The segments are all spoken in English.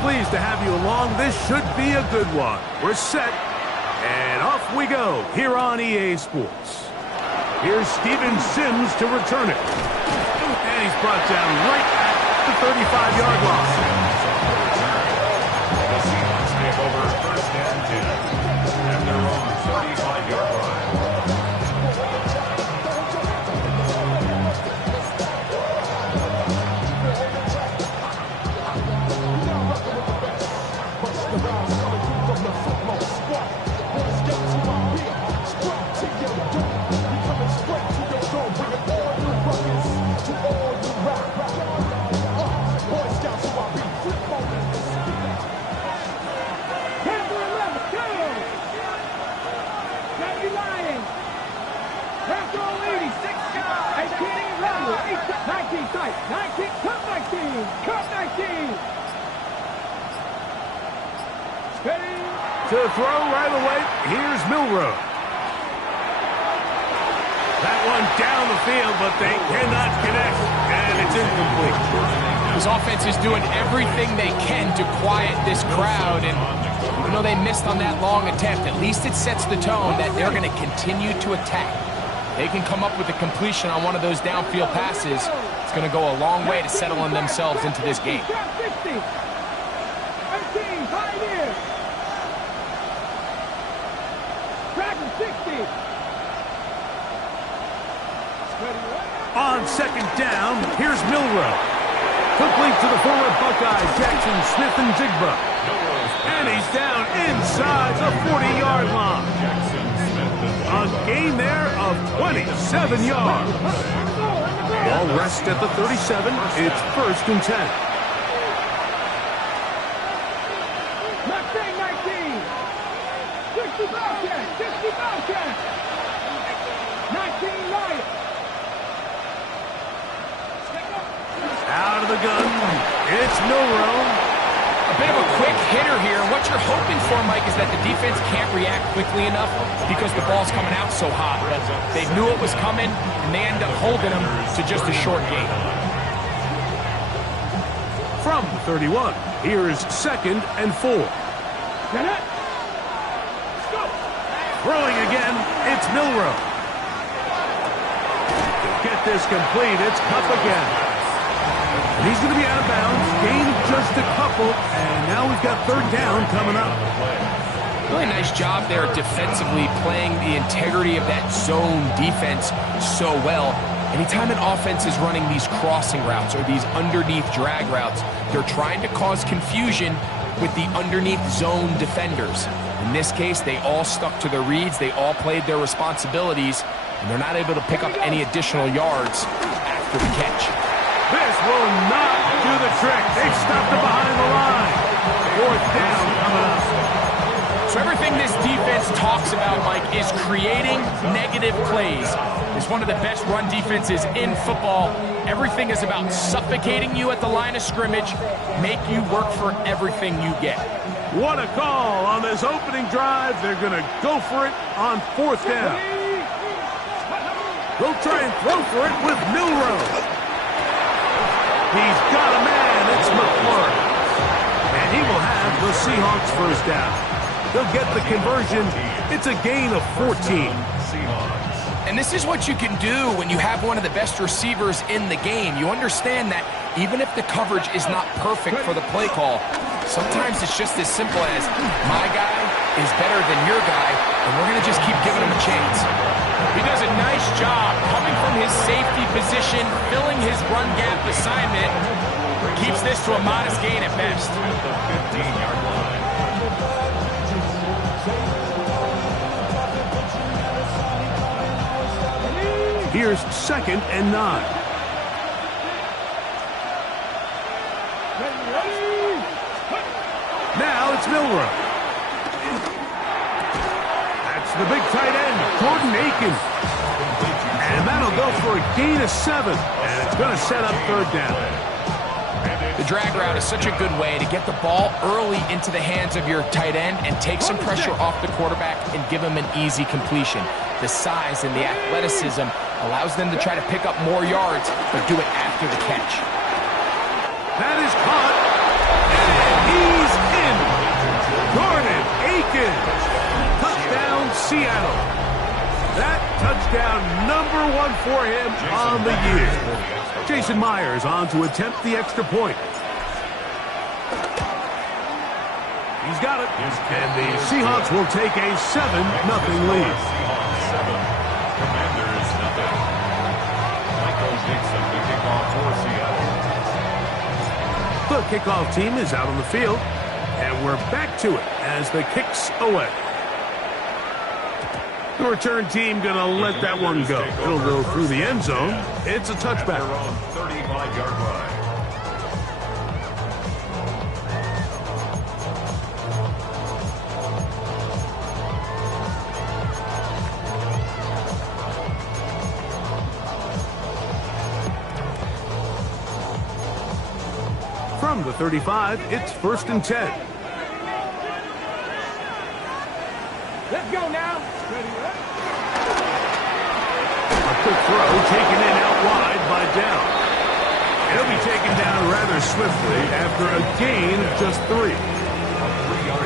pleased to have you along. This should be a good one. We're set, and off we go here on EA Sports. Here's Steven Sims to return it. And he's brought down right at the 35-yard line. The Seahawks take over first and 10 at their own 35-yard line. To throw right away, here's Milroe. That one down the field, but they cannot connect, and it's incomplete. This offense is doing everything they can to quiet this crowd, and even though they missed on that long attempt, at least it sets the tone that they're going to continue to attack. They can come up with a completion on one of those downfield passes. It's going to go a long way to settling themselves into this game. On second down, here's Milroe. Complete to the former Buckeye, Jackson Smith-Njigba. And he's down inside the 40-yard line. A gain there of 27 yards. Ball rests at the 37. It's first and 10. Left side 19. 60 Bobcat. 60 Bobcat. 19 Lions. Out of the gun, it's Milroe. A bit of a quick hitter here. What you're hoping for, Mike, is that the defense can't react quickly enough because the ball's coming out so hot. But they knew it was coming, and they end up holding them to just a short gain. From the 31, here's second and 4. Throwing again, it's Milroe. To get this complete, it's Cup again. And he's going to be out of bounds, gain just a couple, and now we've got third down coming up. Really nice job there defensively, playing the integrity of that zone defense so well. Anytime an offense is running these crossing routes or these underneath drag routes, they're trying to cause confusion with the underneath zone defenders. In this case, they all stuck to their reads, they all played their responsibilities, and they're not able to pick up any additional yards after the catch. This will not do the trick. They stopped it behind the line. Fourth down coming up. So everything this defense talks about, Mike, is creating negative plays. It's one of the best run defenses in football. Everything is about suffocating you at the line of scrimmage, make you work for everything you get. What a call on this opening drive. They're going to go for it on fourth down. They'll try and throw for it with Milroe. He's got a man. It's McClure. And he will have the Seahawks first down. They'll get the conversion. It's a gain of 14. And this is what you can do when you have one of the best receivers in the game. You understand that even if the coverage is not perfect for the play call, sometimes it's just as simple as my guy is better than your guy, and we're going to just keep giving him a chance. He does a nice job coming from his safety position, filling his run gap assignment, keeps this to a modest gain at best. 15-yard line. Here's second and 9. Now it's Milroe. That's the big tight end, Jordan Aiken. And that'll go for a gain of 7. And it's going to set up third down. The drag route is such a good way to get the ball early into the hands of your tight end and take some pressure off the quarterback and give him an easy completion. The size and the athleticism allows them to try to pick up more yards, but do it after the catch. That is caught. And He's in. Jordan Akins. Touchdown, Seattle. That touchdown #1 for him on the year. Jason Myers on to attempt the extra point. He's got it. And the Seahawks will take a 7-0 lead. Seahawks 7, Commanders 0. Michael Dixon, the kickoff for Seattle. The kickoff team is out on the field, and we're back to it as the kick's away. The return team going to let that one go. It'll go through the end zone. It's a touchback. 35-yard line. From the 35, it's 1st and 10. Let's go now. A quick throw taken in out wide by Down. He'll be taken down rather swiftly after a gain of just 3.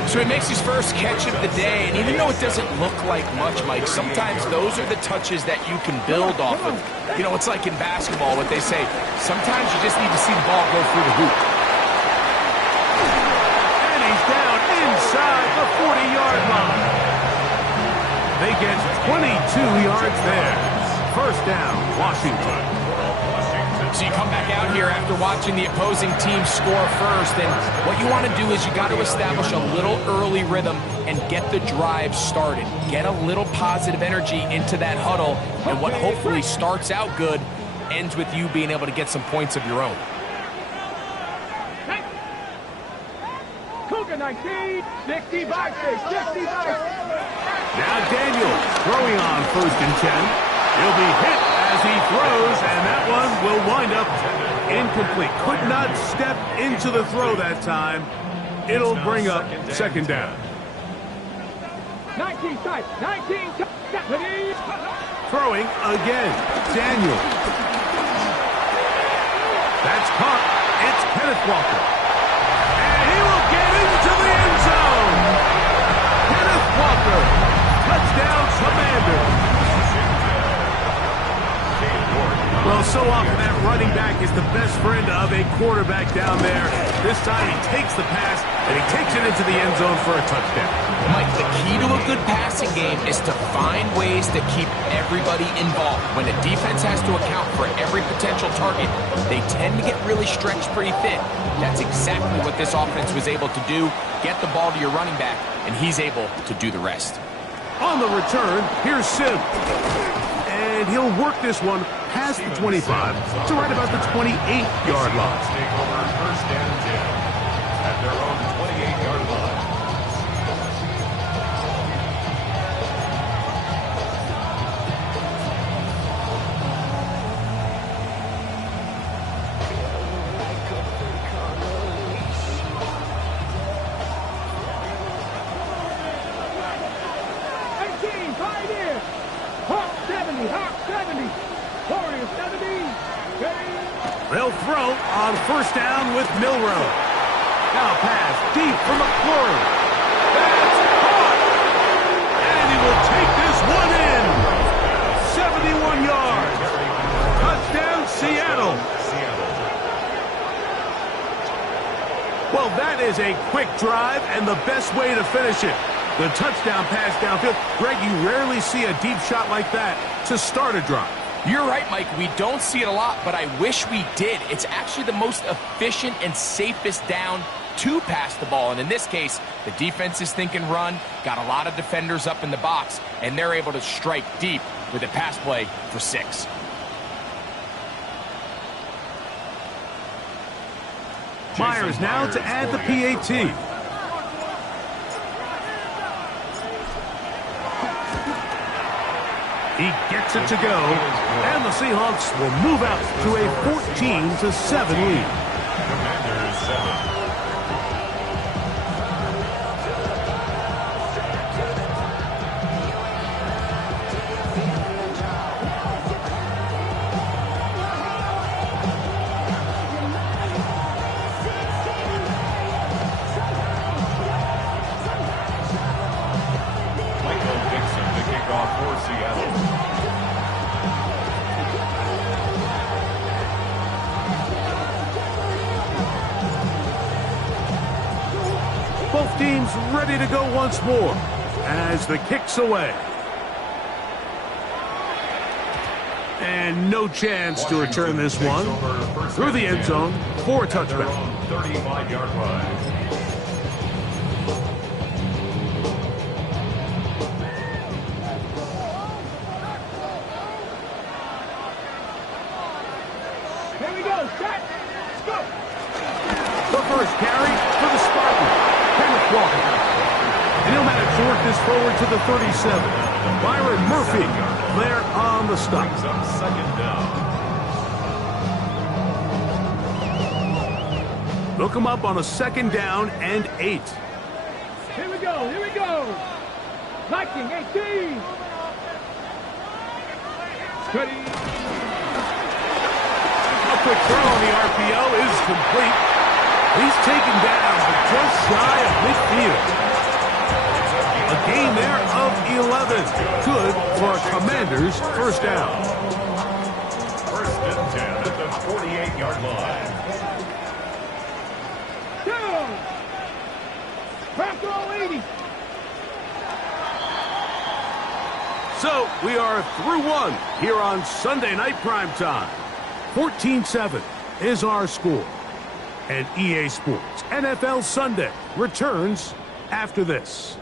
So he makes his first catch of the day, and even though it doesn't look like much, Mike, sometimes those are the touches that you can build off of. You know, it's like in basketball, what they say, sometimes you just need to see the ball go through the hoop. And he's down inside the 40-yard line. They get 22 yards there. 1st down, Washington. So you come back out here after watching the opposing team score first, and what you want to do is you got to establish a little early rhythm and get the drive started. Get a little positive energy into that huddle, and what hopefully starts out good ends with you being able to get some points of your own. Cougar 19, 65, 65. Now Daniels throwing on 1st and 10. He'll be hit as he throws, and that one will wind up incomplete. Could not step into the throw that time. It'll bring up 2nd down. 19 tight, 19 tight. Throwing again, Daniels. That's caught. It's Kenneth Walker. And he will get into the end zone. Kenneth Walker. Touchdown, Commanders. Well, so often that running back is the best friend of a quarterback down there. This time he takes the pass, and he takes it into the end zone for a touchdown. Mike, the key to a good passing game is to find ways to keep everybody involved. When a defense has to account for every potential target, they tend to get really stretched pretty thin. That's exactly what this offense was able to do. Get the ball to your running back, and he's able to do the rest. On the return, here's Sim. And he'll work this one past the 25 to right about the 28-yard line. Take over 1st and 10 at their own 28-yard line. They'll throw on 1st down with Milroe. Now pass deep for McClure. That's caught! And he will take this one in. 71 yards. Touchdown, Seattle. Well, that is a quick drive and the best way to finish it. The touchdown pass downfield. Greg, you rarely see a deep shot like that to start a drive. You're right, Mike. We don't see it a lot, but I wish we did. It's actually the most efficient and safest down to pass the ball. And in this case, the defense is thinking run, got a lot of defenders up in the box, and they're able to strike deep with a pass play for 6. Myers now to add the PAT. He gets it to go, and the Seahawks will move out to a 14-7 lead. Commanders 7. teams ready to go once more as the kick's away. And no chance to return this one through the end zone for a touchback. 35-yard line. Here we go. Set. Go. The first carry for the Spartans. Kenneth Walker. And he'll manage to work this forward to the 37. Byron Murphy there on the stop. Brings up second down. They'll come up on a 2nd down and 8. Here we go. Here we go. Viking 18. Ready. A quick throw on the RPO is complete. He's taken down, but just shy of midfield. A gain there of 11. Good for a Commanders first down. First and 10 at the 48-yard line. Down. Back all 80. So we are through one here on Sunday Night Primetime. 14-7 is our score. And EA Sports NFL Sunday returns after this.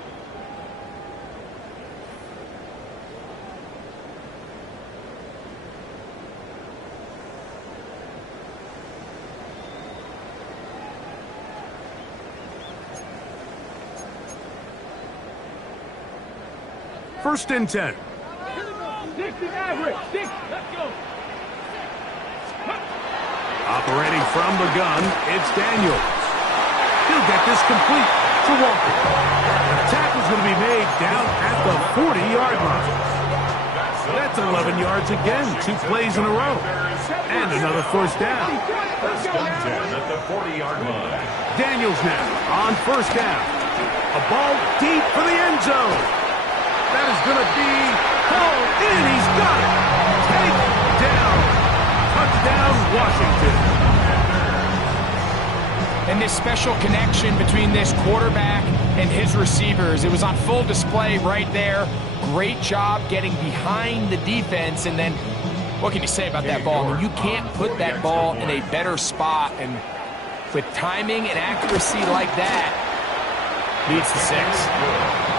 First and 10. 60 average. 6. Let's go. Operating from the gun, it's Daniels. He'll get this complete to Walker. The tackle's going to be made down at the 40-yard line. That's 11 yards again, 2 plays in a row. And another first down. First and 10 at the 40-yard line. Daniels now on first down. A ball deep for the end zone. That is going to be hauled in. He's got it. Take down. Touchdown, Washington. And this special connection between this quarterback and his receivers, it was on full display right there. Great job getting behind the defense. And then, what can you say about that ball? I mean, you can't put that ball in a better spot. And with timing and accuracy like that, leads to 6.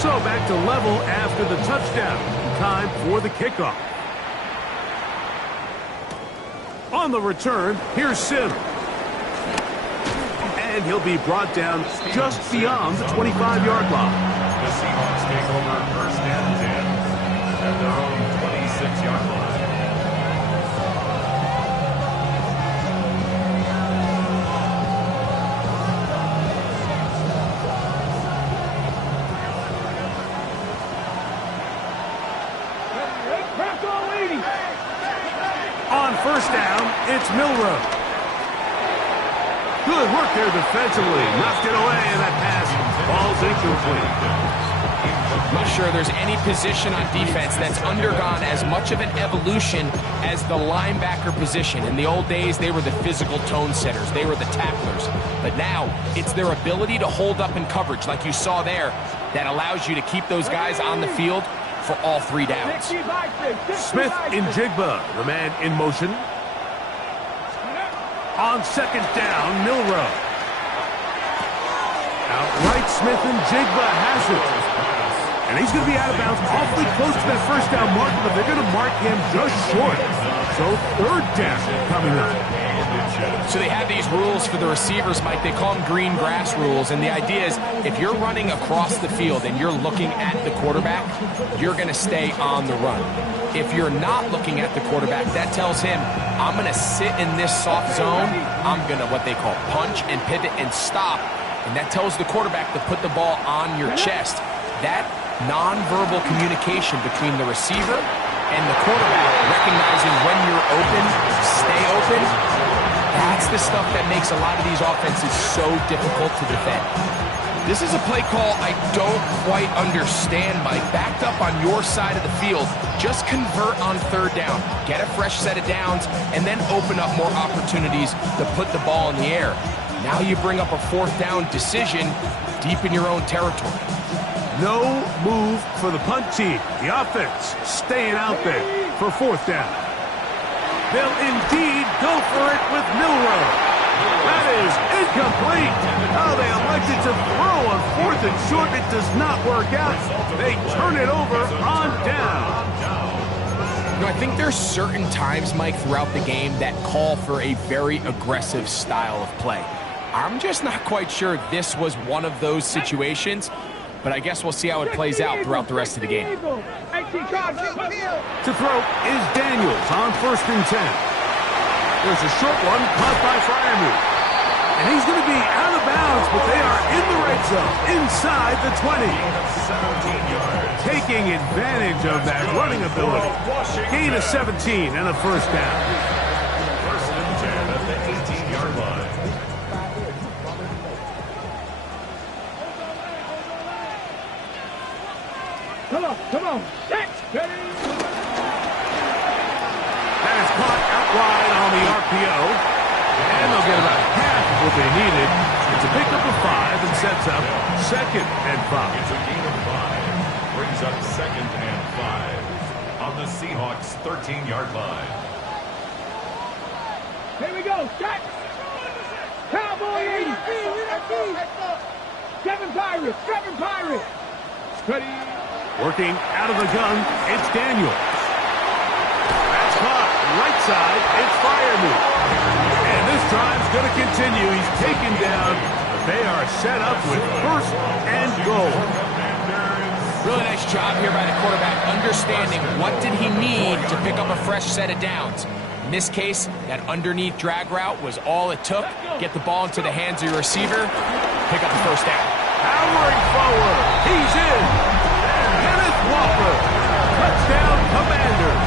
So back to level after the touchdown. Time for the kickoff. On the return, here's Sim. And he'll be brought down just beyond the 25-yard line. The Seahawks take over first and 10 at their own 26-yard line. On first down, it's Milroe. Good work there defensively. Knocked it away, and that pass falls incomplete. I'm not sure there's any position on defense that's undergone as much of an evolution as the linebacker position. In the old days, they were the physical tone setters. They were the tacklers. But now, it's their ability to hold up in coverage, like you saw there, that allows you to keep those guys on the field for all 3 downs. Smith in Jigba, the man in motion. On second down, Milroe. Outright, Smith and Jigba has it. And he's going to be out of bounds awfully close to that first down mark, but they're going to mark him just short. So third down coming up. So they have these rules for the receivers, Mike. They call them green grass rules. And the idea is if you're running across the field and you're looking at the quarterback, you're going to stay on the run. If you're not looking at the quarterback, that tells him, I'm going to sit in this soft zone. I'm going to what they call punch and pivot and stop. And that tells the quarterback to put the ball on your chest. That nonverbal communication between the receiver and the quarterback, recognizing when you're open, stay open, that's the stuff that makes a lot of these offenses so difficult to defend. This is a play call I don't quite understand, Mike. Backed up on your side of the field, just convert on third down, get a fresh set of downs, and then open up more opportunities to put the ball in the air. Now you bring up a fourth down decision deep in your own territory. No move for the punt team. The offense staying out there for fourth down. They'll indeed go for it with Milroe. That is incomplete. Oh, they elected to throw on fourth and short. It does not work out. They turn it over on down. You know, I think there's certain times, Mike, throughout the game that call for a very aggressive style of play. I'm just not quite sure this was one of those situations, but I guess we'll see how it plays out throughout the rest of the game. To throw is Daniels on 1st and 10. There's a short one caught by Fryermuth. And he's going to be out of bounds, but they are in the red zone, inside the 20. 17 yards. Taking advantage of that running ability. Gain of 17 and a first down. 1st and 10 at the 18-yard line. Come on. That's ready. That is caught out wide on the RPO. And they'll get about half of what they needed. It's a pickup of 5 and sets up 2nd and 5. It's a gain of 5. Brings up 2nd and 5 on the Seahawks' 13-yard line. Here we go. Shot. Cowboy 80. 7 Pirates. Ready. Working out of the gun, it's Daniels. That's caught. Right side, it's Fryermuth. And this drive's going to continue. He's taken down. They are set up with 1st and goal. Really nice job here by the quarterback, understanding what did he need to pick up a fresh set of downs. In this case, that underneath drag route was all it took. Get the ball into the hands of your receiver, pick up the first down. Powering forward. He's in. Kenneth Walker. Touchdown, Commanders.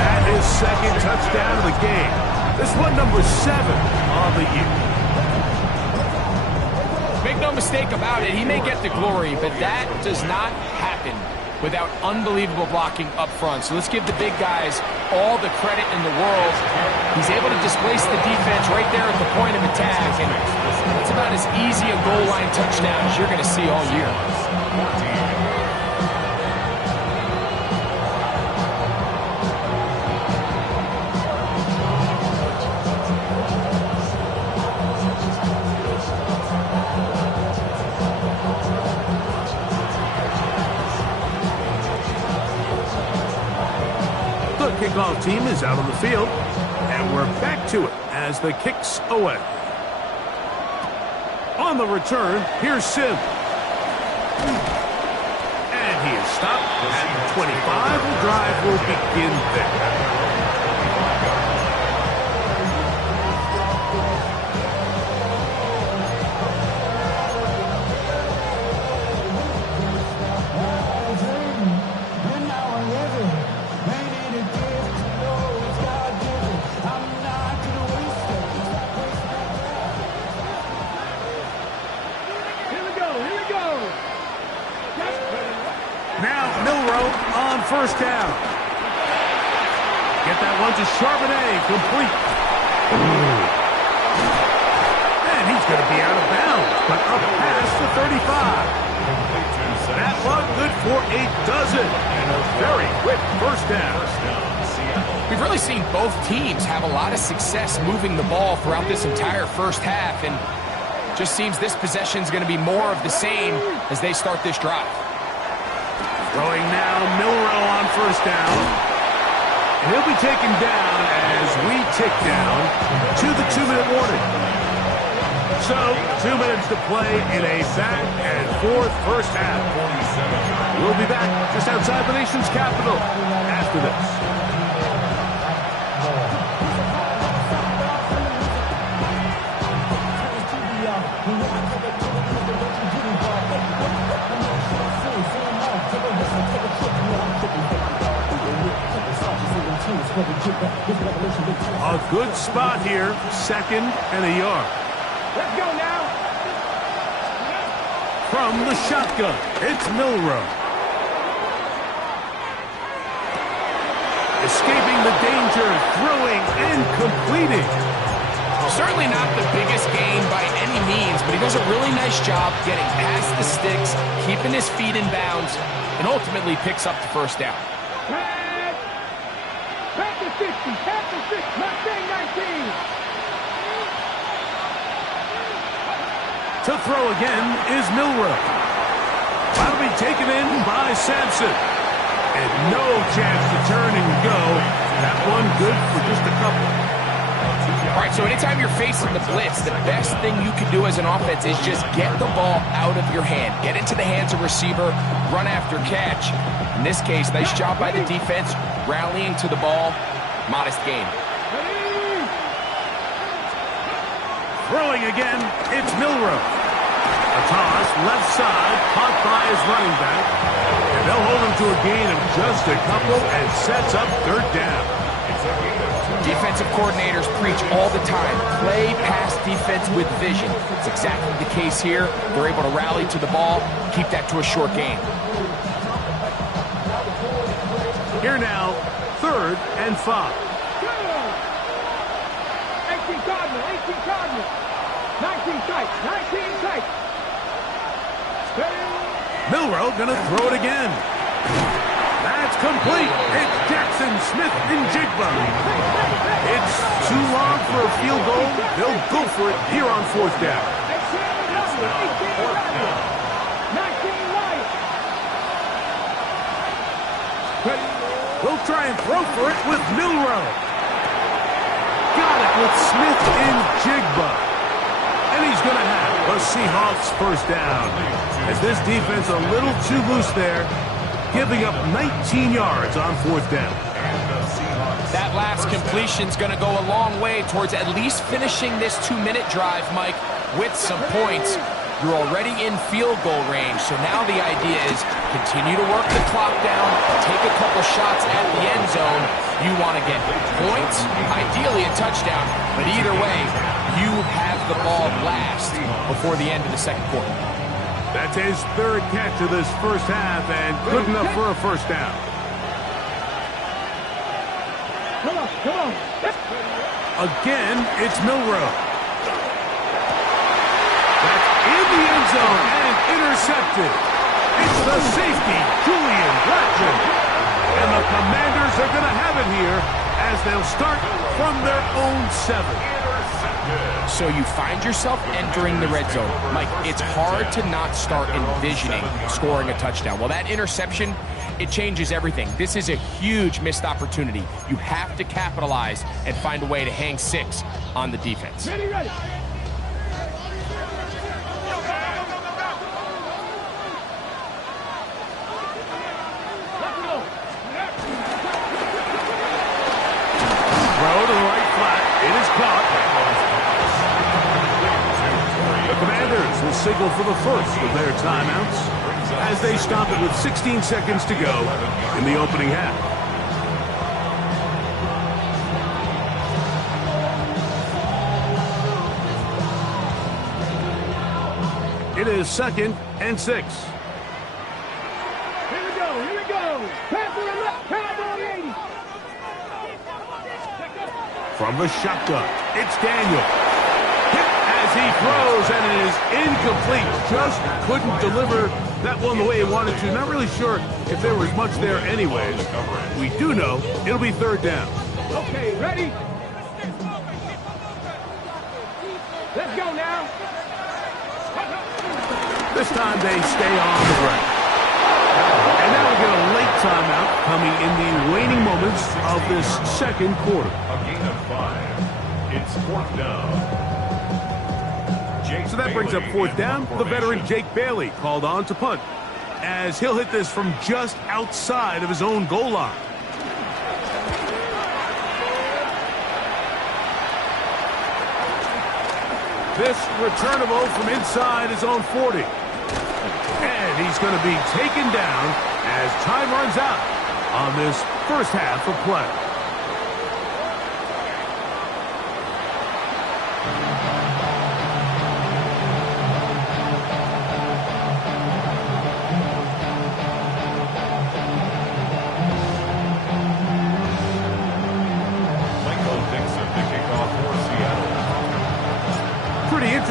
That is 2nd touchdown of the game. This one number 7 on the year. Make no mistake about it, he may get the glory, but that does not happen without unbelievable blocking up front. So let's give the big guys all the credit in the world. He's able to displace the defense right there at the point of attack, and it's about as easy a goal line touchdown as you're going to see all year. Kickoff team is out on the field, and we're back to it as the kicks away. On the return, here's Sim. And he is stopped at 25. The drive will begin there. First down. Get that one to Charbonnet, complete. And he's going to be out of bounds, but up past the 35. That one good for a dozen. And a very quick first down. We've really seen both teams have a lot of success moving the ball throughout this entire first half, and just seems this possession is going to be more of the same as they start this drive. Throwing now, Milroe on first down. And he'll be taken down as we tick down to the 2-minute warning. So, 2 minutes to play in a back and forth first half. We'll be back just outside the nation's capital after this. A good spot here, 2nd and a yard. Let's go now. From the shotgun, it's Milroe. Escaping the danger, throwing and completing. Certainly not the biggest gain by any means, but he does a really nice job getting past the sticks, keeping his feet in bounds, and ultimately picks up the first down. Back to 60, back to 6, Mustang 19. To throw again is Milroe. That'll be taken in by Sampson. And no chance to turn and go. That one good for just a couple. All right, so anytime you're facing the blitz, the best thing you can do as an offense is just get the ball out of your hand. Get into the hands of receiver, run after catch. In this case, nice job by the defense, rallying to the ball. Modest gain. Throwing again, it's Milroe. A toss, left side, caught by his running back. And they'll hold him to a gain of just a couple and sets up third down. Defensive coordinators preach all the time, play pass defense with vision. It's exactly the case here. They're able to rally to the ball, keep that to a short gain. Here now, 3rd and 5. 18 Cardinal, 18 Cardinal. 19 tight, 19 tight. Milroe gonna throw it again. That's complete. It's Jackson, Smith, and Jigba. It's too long for a field goal. They'll go for it here on 4th down. They'll try and throw for it with Milroe. Got it with Smith and Jigba. And he's going to have the Seahawks first down. As this defense a little too loose there, giving up 19 yards on 4th down. That last completion's going to go a long way towards at least finishing this 2-minute drive, Mike, with some points. You're already in field goal range, so now the idea is continue to work the clock down, take a couple shots at the end zone. You want to get points, ideally a touchdown, but either way, you have the ball last before the end of the second quarter. That's his 3rd catch of this first half, and good enough for a first down. Come on, come on. Again, it's Milroe. That's in the end zone and intercepted. It's the safety, Julian Blackman. And the Commanders are going to have it here as they'll start from their own 7. So you find yourself entering the red zone. Mike, it's hard to not start envisioning scoring a touchdown. Well, that interception, it changes everything. This is a huge missed opportunity. You have to capitalize and find a way to hang 6 on the defense. Ready, ready. Throw to the right flat. It is caught. The Commanders will signal for the first of their timeouts as they stop it with 16 seconds to go in the opening half. It is 2nd and 6. Here we go, here we go. Pass to the left, cowboy 80. From the shotgun, it's Daniel. Hit as he throws, and it is incomplete. Just couldn't deliver that one the way he wanted to. Not really sure if there was much there anyways. We do know it'll be 3rd down. Okay, ready? Let's go now. This time they stay on the ground. And now we get a late timeout coming in the waning moments of this second quarter. A gain of 5. It's 4th down. So that brings up 4th down. The veteran Jake Bailey called on to punt, as he'll hit this from just outside of his own goal line. This returnable from inside his own 40. And he's going to be taken down as time runs out on this first half of play.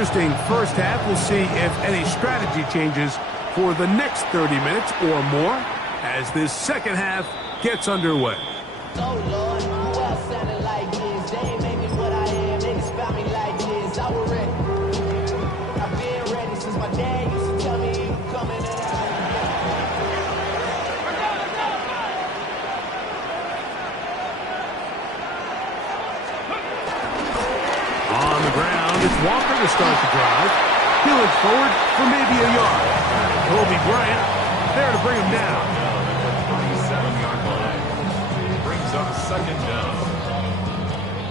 interesting first half. We'll see if any strategy changes for the next 30 minutes or more as this second half gets underway. Oh Lord, who else sounded like this? They ain't made me what I am, they just found me like this. I was ready. I've been ready since my dad used to tell me he was coming and On the ground, it's Walker to start the drive. He'll look forward for maybe a yard. Kobe Bryant there to bring him down. At the 37-yard line. Brings up second down.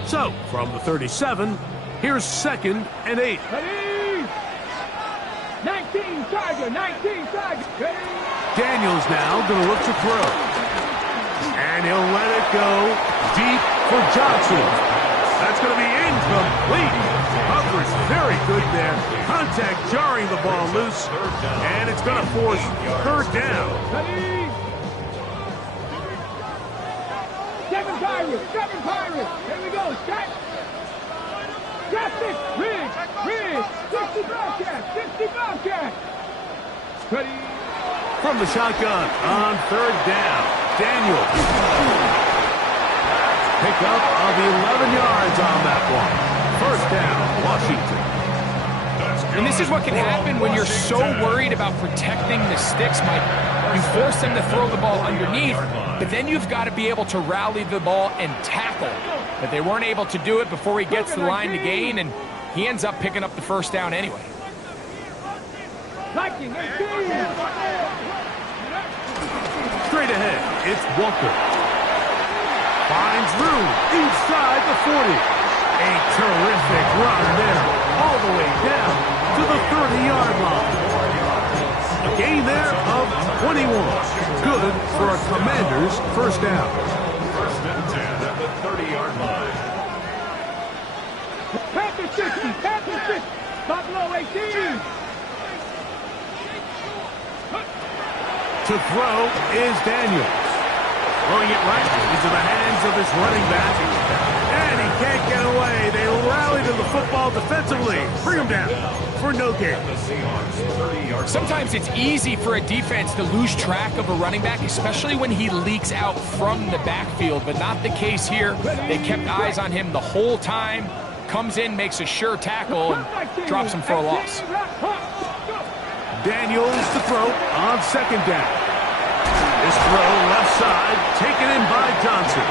So, from the 37, here's 2nd and 8. Ready? 19 Tiger, 19 Tiger. Ready? Daniels now going to look to throw. And he'll let it go deep for Johnson. That's going to be incomplete. Coverage very good there. Contact jarring the ball loose. And it's going to force 3rd down. Ready? 7 Pirates, 7 Pirates. Here we go, set. Justice, Ridge, 60 Bobcat, 60 Bobcat. Ready? From the shotgun on 3rd down. Daniels. Pick up of 11 yards on that one. 1st down, Washington. And this is what can happen when you're so worried about protecting the sticks, Mike. You force them to throw the ball underneath, but then you've got to be able to rally the ball and tackle. But they weren't able to do it before he gets the line to gain, and he ends up picking up the 1st down anyway. Liking, 18. Straight ahead, it's Walker. Finds room inside the 40. A terrific run there, all the way down to the 30-yard line. A gain there of 21. Good for a Commander's 1st down. 1st and 10 at the 30-yard line. Panthers 60, Panthers 60. Buffalo 18. To throw is Daniels. Throwing it right into the hands of his running back. And he can't get away. They rally to the football defensively. Bring him down for no gain. The Seahawks 30-yard. Sometimes it's easy for a defense to lose track of a running back, especially when he leaks out from the backfield, but not the case here. They kept eyes on him the whole time. Comes in, makes a sure tackle, and drops him for a loss. Daniels to throw on 2nd down. This throw left side, taken in by Johnson.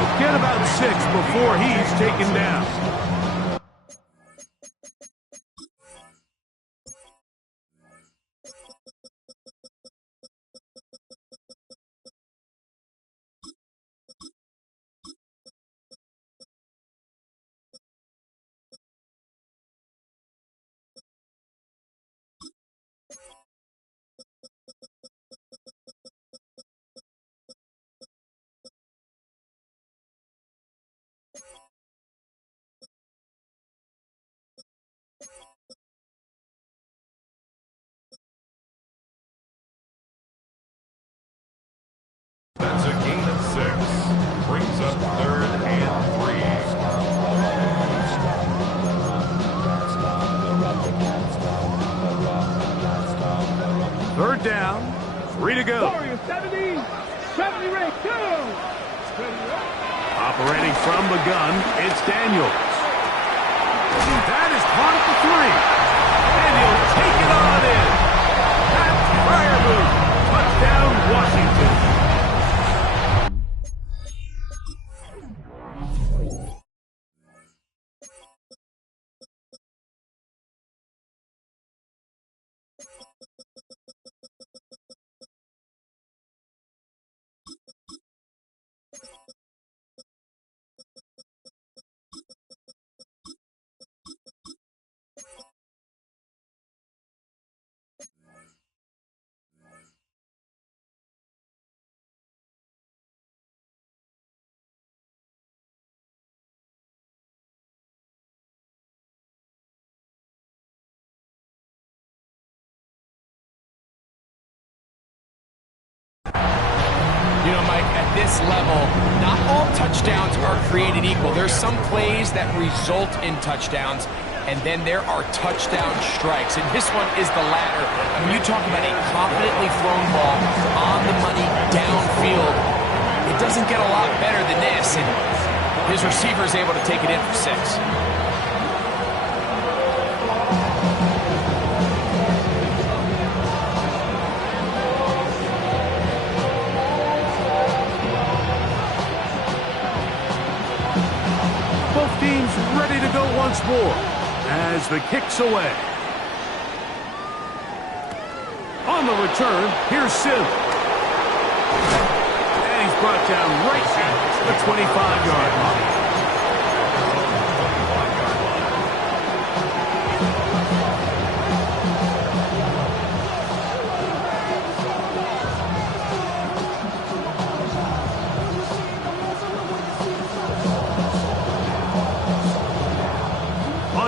He'll get about 6 before he's taken down. That's a gain of 6. Brings up 3rd and 3. 3rd down, 3 to go. Warriors 70 right, 2. Operating from the gun, it's Daniels. That is caught at the 3. And he'll take it on in. That's Fireboot. Touchdown, Washington. You know, Mike, at this level, not all touchdowns are created equal. There's some plays that result in touchdowns, and then there are touchdown strikes, and this one is the latter. I mean, you talk about a confidently thrown ball on the money downfield. It doesn't get a lot better than this, and his receiver is able to take it in for 6. Both teams ready to go once more as the kick's away. On the return, here's Sim. And he's brought down right at the 25-yard line.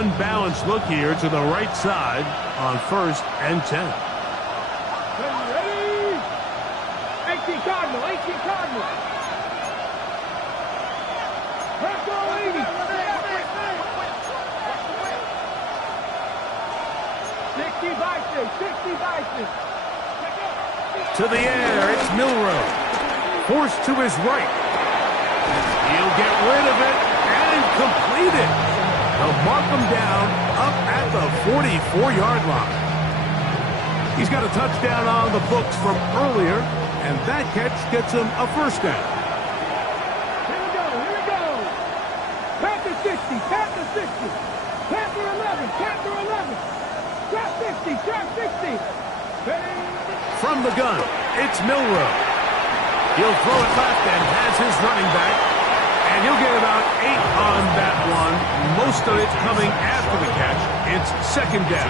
Unbalanced look here to the right side on 1st and 10. Ready? 18 Cardinal, 18 Cardinal. Let's go, 80. 60 Bison, 60 Bison. To the air, it's Milrow. Forced to his right. He'll get rid of it and complete it. They'll mark him down up at the 44-yard line. He's got a touchdown on the books from earlier, and that catch gets him a first down. Here we go, here we go. Panther 60, Panther 60. Panther 11, Panther 11. Trap 60, trap 60. Ready? From the gun, it's Milrow. He'll throw it left and has his running back. And he'll get about 8 on that one. Most of it coming after the catch. It's 2nd down.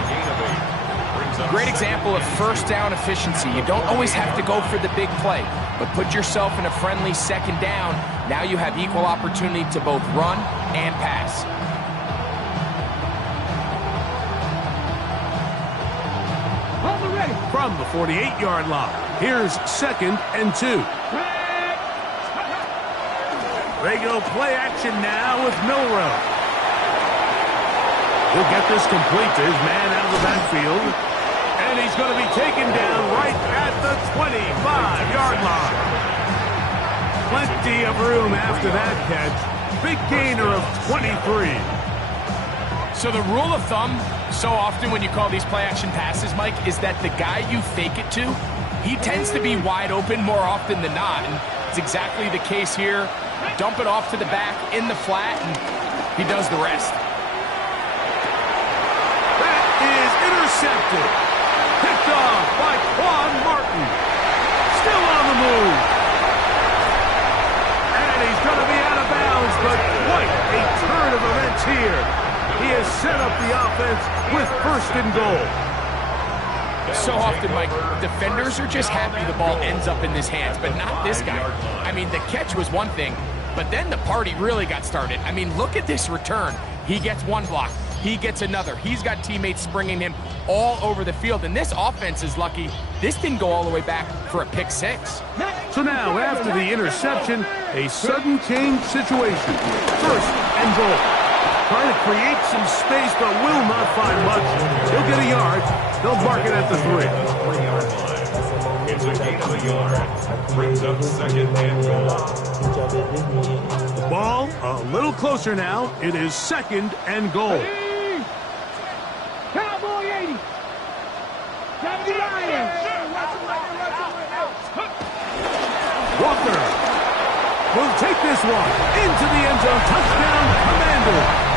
Great example of first down efficiency. You don't always have to go for the big play, but put yourself in a friendly 2nd down. Now you have equal opportunity to both run and pass. Hold the ready. From the 48-yard line, here's 2nd and 2. They go play action now with Milrow. He'll get this complete to his man out of the backfield. And he's going to be taken down right at the 25-yard line. Plenty of room after that catch. Big gainer of 23. So the rule of thumb, so often when you call these play action passes, Mike, is that the guy you fake it to, he tends to be wide open more often than not. And it's exactly the case here. Dump it off to the back in the flat, and he does the rest. That is intercepted. Picked off by Quan Martin. Still on the move. And he's going to be out of bounds, but quite a turn of events here. He has set up the offense with 1st and goal. So often, Mike, defenders are just happy the ball ends up in his hands, but not this guy. I mean, the catch was one thing, but then the party really got started. I mean, look at this return. He gets one block. He gets another. He's got teammates springing him all over the field, and this offense is lucky. This didn't go all the way back for a pick 6. So now, after the interception, a sudden change situation. 1st and goal. Trying to create some space, but will not find much. He'll get a yard. They'll mark it at the 3. 3-yard line. It's a gain of a yard. Brings up 2nd and goal. The ball a little closer now. It is 2nd and goal. Ready? Cowboy 80. 70 Lions. Walker will take this one into the end zone. Touchdown, Commanders.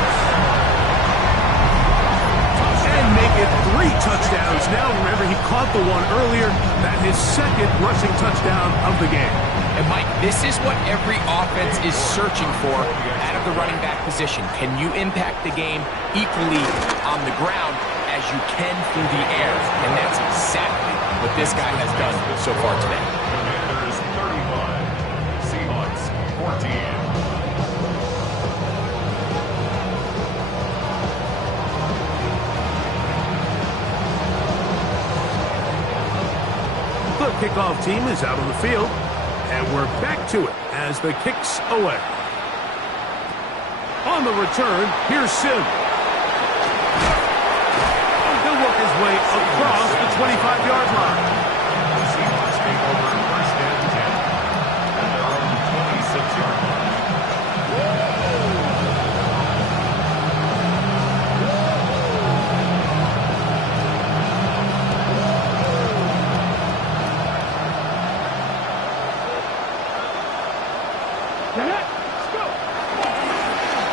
And make it 3 touchdowns now. Remember, he caught the one earlier. That is 2nd rushing touchdown of the game. And Mike, this is what every offense is searching for out of the running back position. Can you impact the game equally on the ground as you can through the air? And that's exactly what this guy has done so far today. Commanders 35, Seahawks 14. The kickoff team is out on the field, and we're back to it as the kick's away. On the return, here's Sim. way across the 25-yard line. The Seahawks take over first and 10 at their own 26-yard line.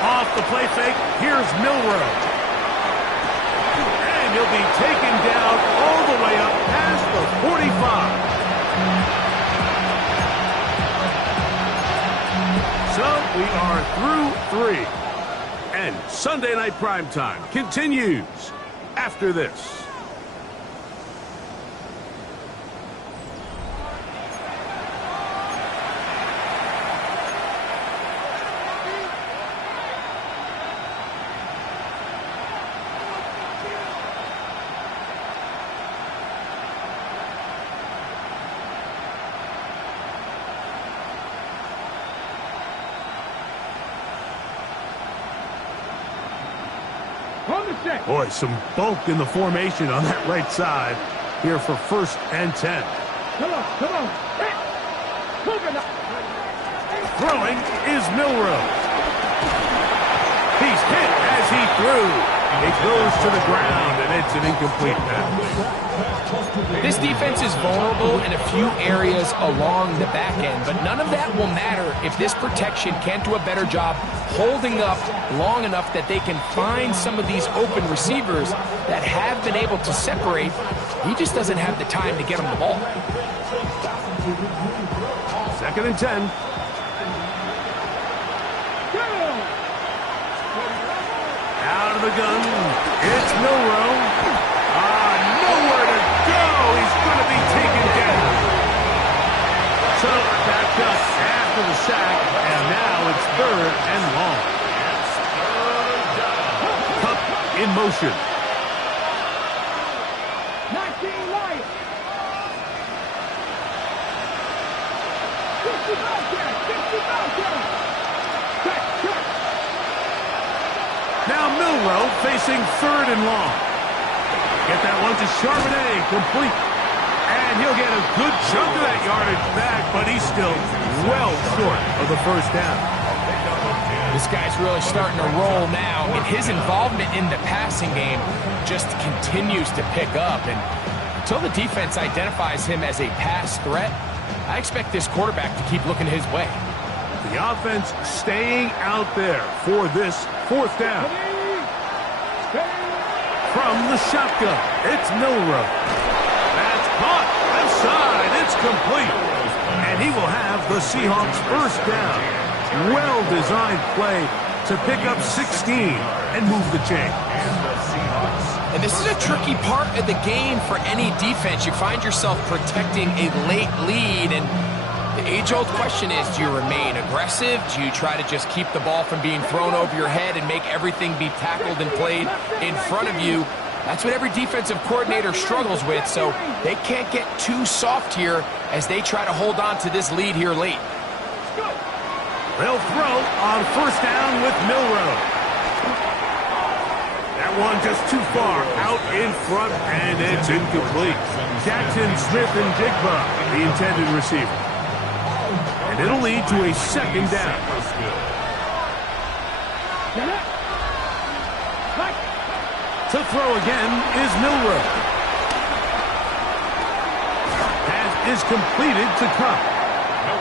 Off the play fake, here's Milroe. And he'll be taken down all the way up past the 45. So we are through 3. And Sunday Night Primetime continues after this. Boy, some bulk in the formation on that right side here for first and 10. Come on. Move it up. Throwing is Milroe. He's hit as he threw. It goes to the ground, and it's an incomplete pass. This defense is vulnerable in a few areas along the back end, but none of that will matter if this protection can't do a better job holding up long enough that they can find some of these open receivers that have been able to separate. He just doesn't have the time to get them the ball. Second and 10. Out of the gun, it's Milroe. Nowhere to go. He's going to be taken down. So backed up after the sack, and now it's third and long. Cup in motion. 19 Lions. 60 Bobcats. Now Milroe facing third and long. Get that one to Charbonnet, complete. And he'll get a good chunk of that yardage back, but he's still well short of the first down. This guy's really starting to roll now, and his involvement in the passing game just continues to pick up. And until the defense identifies him as a pass threat, I expect this quarterback to keep looking his way. The offense staying out there for this fourth down. From the shotgun, it's Milroe. That's caught left side. It's complete. And he will have the Seahawks first down. Well-designed play to pick up 16 and move the chain. And this is a tricky part of the game for any defense. You find yourself protecting a late lead, and the age-old question is, do you remain aggressive? Do you try to just keep the ball from being thrown over your head and make everything be tackled and played in front of you? That's what every defensive coordinator struggles with, so they can't get too soft here as they try to hold on to this lead here late. They'll throw on first down with Milroe. That one just too far out in front, and it's incomplete. Jackson, Smith, and Jigba, the intended receiver. And it'll lead to a second down. To throw again is Milroe. Pass is completed to Cup.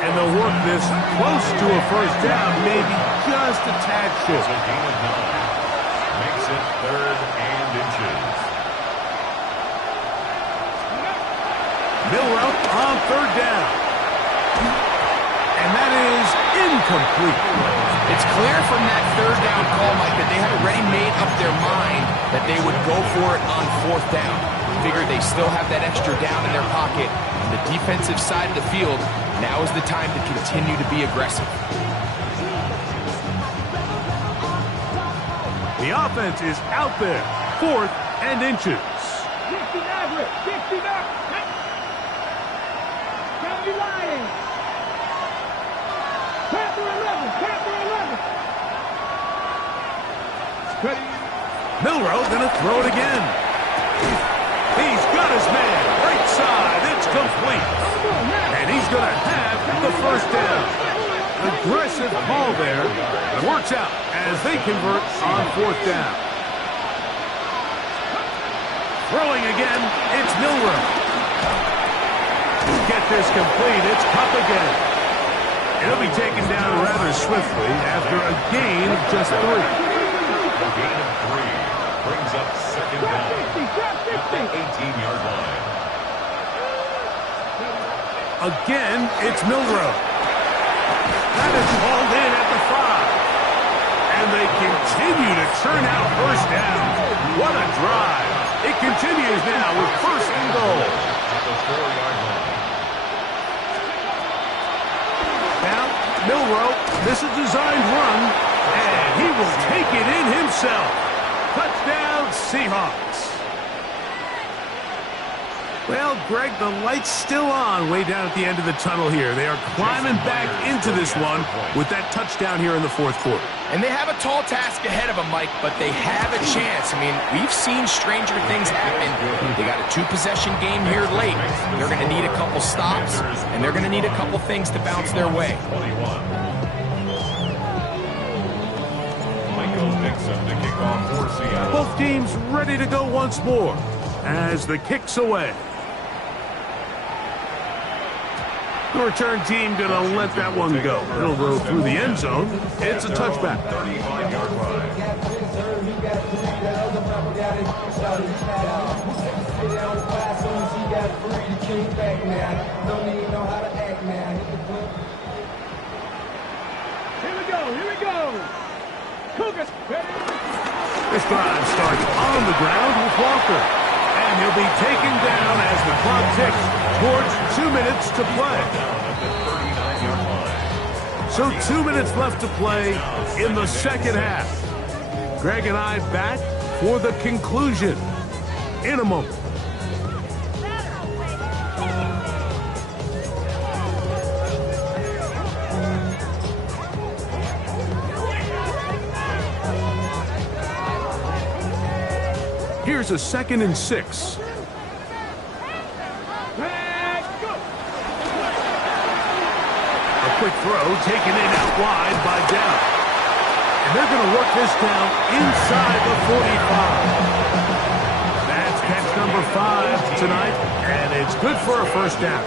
And they'll work this close to a first down, maybe just a tad short. So gain of 9. Makes it third and inches. Milroe on third down. And that is incomplete. It's clear from that third down call, Mike, that they had already made up their mind that they would go for it on fourth down. Figured they still have that extra down in their pocket. On the defensive side of the field, now is the time to continue to be aggressive. The offense is out there, fourth and inches. 60 Maverick, 60 Maverick. 70 Lions. Panther 11, Panther 11. Milroe gonna throw it again. He's got his man. Right side. It's complete. And he's going to have the first down. Aggressive call there. It works out as they convert on fourth down. Throwing again. It's Milroe. Get this complete. It's Cup again. It'll be taken down rather swiftly after a gain of just 3. A gain of 3 brings up second down at the 18-yard line. Again, it's Milroe. That is hauled in at the 5. And they continue to churn out first down. What a drive. It continues now with first and goal. At the 4-yard line. Now, Milroe, this is a designed run, and he will take it in himself. Touchdown, Seahawks. Well, Greg, the light's still on way down at the end of the tunnel here. They are climbing back into this one with that touchdown here in the fourth quarter. And they have a tall task ahead of them, Mike, but they have a chance. I mean, we've seen stranger things happen. They got a 2-possession game here late. They're going to need a couple stops, and they're going to need a couple things to bounce their way. 21. Michael Dixon to kick off for Seattle. Both teams ready to go once more as the kick's away. The return team going to let that one go. It'll go through the end zone. It's a touchback. 35-yard line. Here we go, here we go. Cougars, ready? This drive starts on the ground with Walker. And he'll be taken down as the clock ticks towards 2 minutes to play. So 2 minutes left to play in the second half. Greg and I back for the conclusion in a moment. Here's a 2nd and 6. A quick throw taken in out wide by Down. And they're going to work this down inside the 45. That's catch number 5 tonight, and it's good for a first down.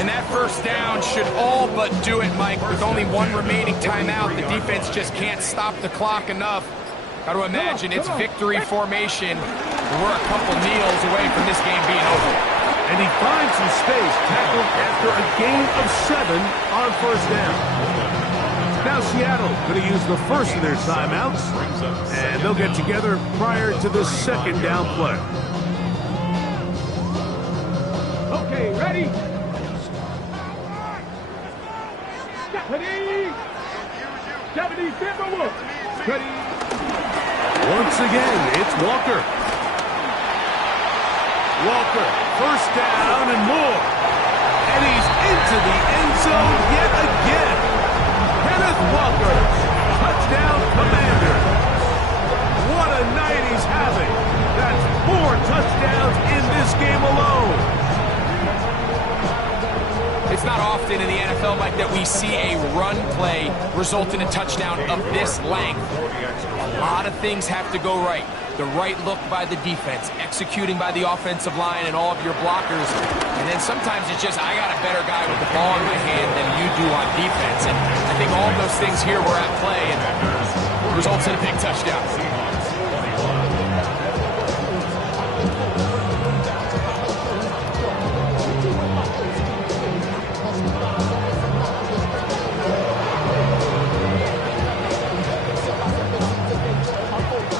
And that first down should all but do it, Mike. With only one remaining timeout, the defense just can't stop the clock enough. Got to imagine it's victory formation. We're a couple kneels away from this game being over. And he finds some space, tackled after a gain of 7 on first down. Now Seattle going to use the first of their timeouts, and they'll get together prior to the second down play. Okay, ready? Ready? Deputy Timberwolf. Ready? Once again, it's Walker. Walker, first down and more. And he's into the end zone yet again. Kenneth Walker, touchdown Commander. What a night he's having. That's 4 touchdowns in this game alone. It's not often in the NFL, Mike, that we see a run play result in a touchdown of this length. A lot of things have to go right. The right look by the defense, executing by the offensive line and all of your blockers. And then sometimes it's just, I got a better guy with the ball in my hand than you do on defense. And I think all of those things here were at play and results in a big touchdown.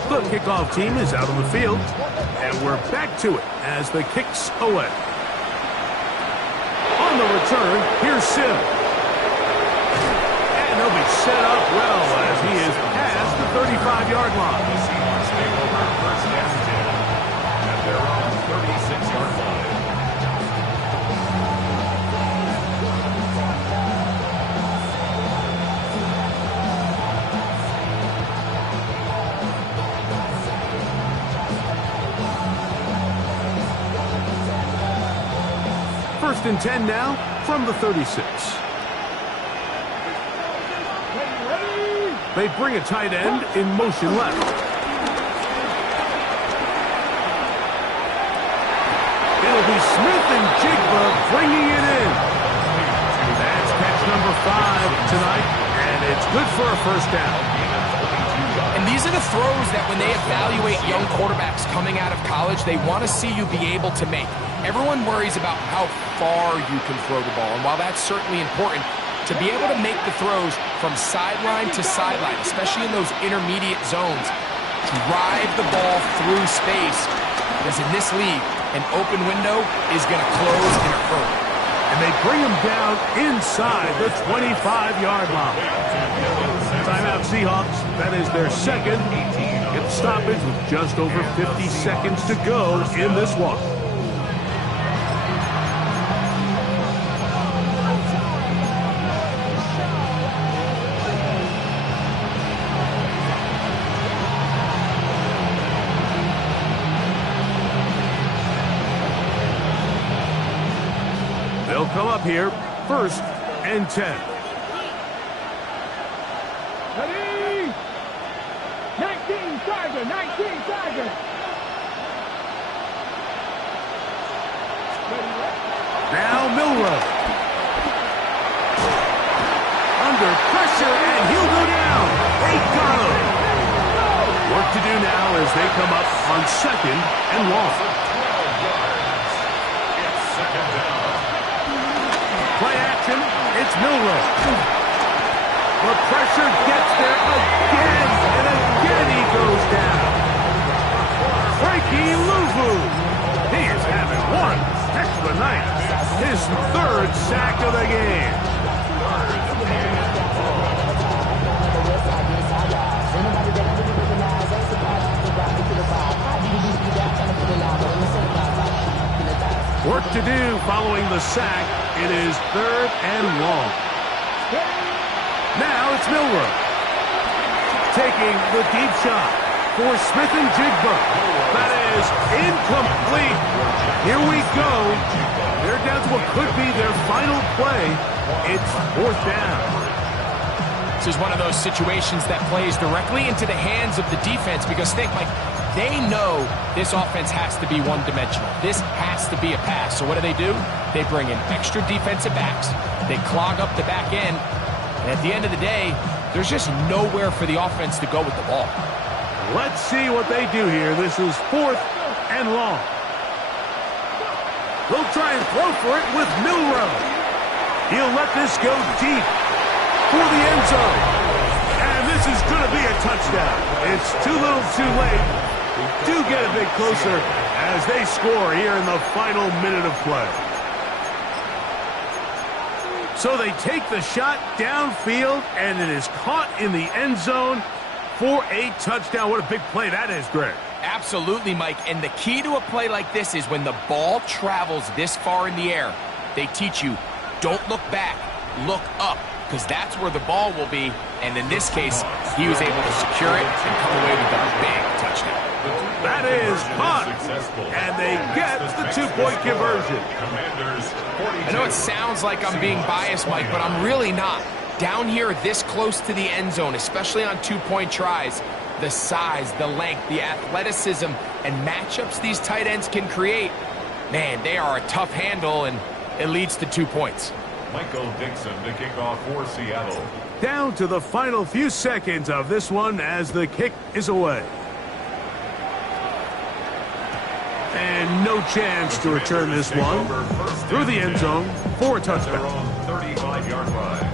The kickoff team is out on the field, and we're back to it as the kick's away. On the return, here's Sim. And he'll be set up well as he is past the 35-yard line. The Seahawks take over first and 10 at their own 36-yard line. first and 10 now from the 36. They bring a tight end in motion left. It'll be Smith and Jigba bringing it in. That's catch number 5 tonight, and it's good for a first down. And these are the throws that when they evaluate young quarterbacks coming out of college, they want to see you be able to make. Everyone worries about how far you can throw the ball, and while that's certainly important, to be able to make the throws from sideline to sideline, especially in those intermediate zones, drive the ball through space, because in this league, an open window is going to close in a hurry. And they bring him down inside the 25-yard line. Timeout Seahawks. That is their second. Get the stoppage with just over 50 seconds to go in this one. They'll come up here, first and 10. Ready? 19 Tiger, 19 Tiger. Now Milrow. Under pressure, and he'll go down. They got him. Work to do now as they come up on second and long. Play action, it's Milrow. The pressure gets there again, and again he goes down. Frankie Louvu. He is having one heck of a night. His third sack of the game. Work to do following the sack. It is third and long. Now it's Milrow. Taking the deep shot for Smith and Jigba. That is incomplete. Here we go. They're down to what could be their final play. It's fourth down. This is one of those situations that plays directly into the hands of the defense because think, like, they know this offense has to be one-dimensional. This has to be a pass. So what do? They bring in extra defensive backs. They clog up the back end. And at the end of the day, there's just nowhere for the offense to go with the ball. Let's see what they do here. This is fourth and long. They'll try and throw for it with Milrow. He'll let this go deep for the end zone. And this is going to be a touchdown. It's too little too late. We do get a bit closer as they score here in the final minute of play. So they take the shot downfield, and it is caught in the end zone for a touchdown. What a big play that is, Greg. Absolutely, Mike. And the key to a play like this is when the ball travels this far in the air, they teach you, don't look back, look up, because that's where the ball will be. And in this case, he was able to secure it and come away with a big touchdown. That is caught, and they get the two-point conversion. I know it sounds like I'm being biased, Mike, but I'm really not. Down here this close to the end zone, especially on two-point tries, the size, the length, the athleticism, and matchups these tight ends can create, man, they are a tough handle, and it leads to 2 points. Michael Dixon to kick off for Seattle. Down to the final few seconds of this one as the kick is away. And no chance to return this one through the end zone for a touchdown. 35-yard line.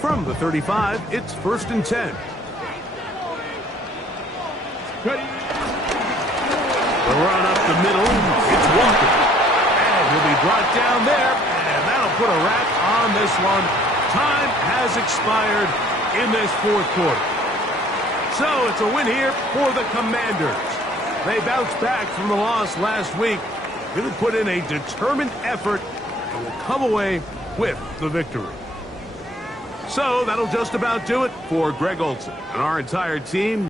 From the 35, it's first and 10. The run up the middle, it's Walker. And he'll be brought down there, and that'll put a wrap on this one. Time has expired in this fourth quarter. So it's a win here for the Commanders. They bounced back from the loss last week. Going to put in a determined effort and will come away with the victory. So that'll just about do it for Greg Olson and our entire team.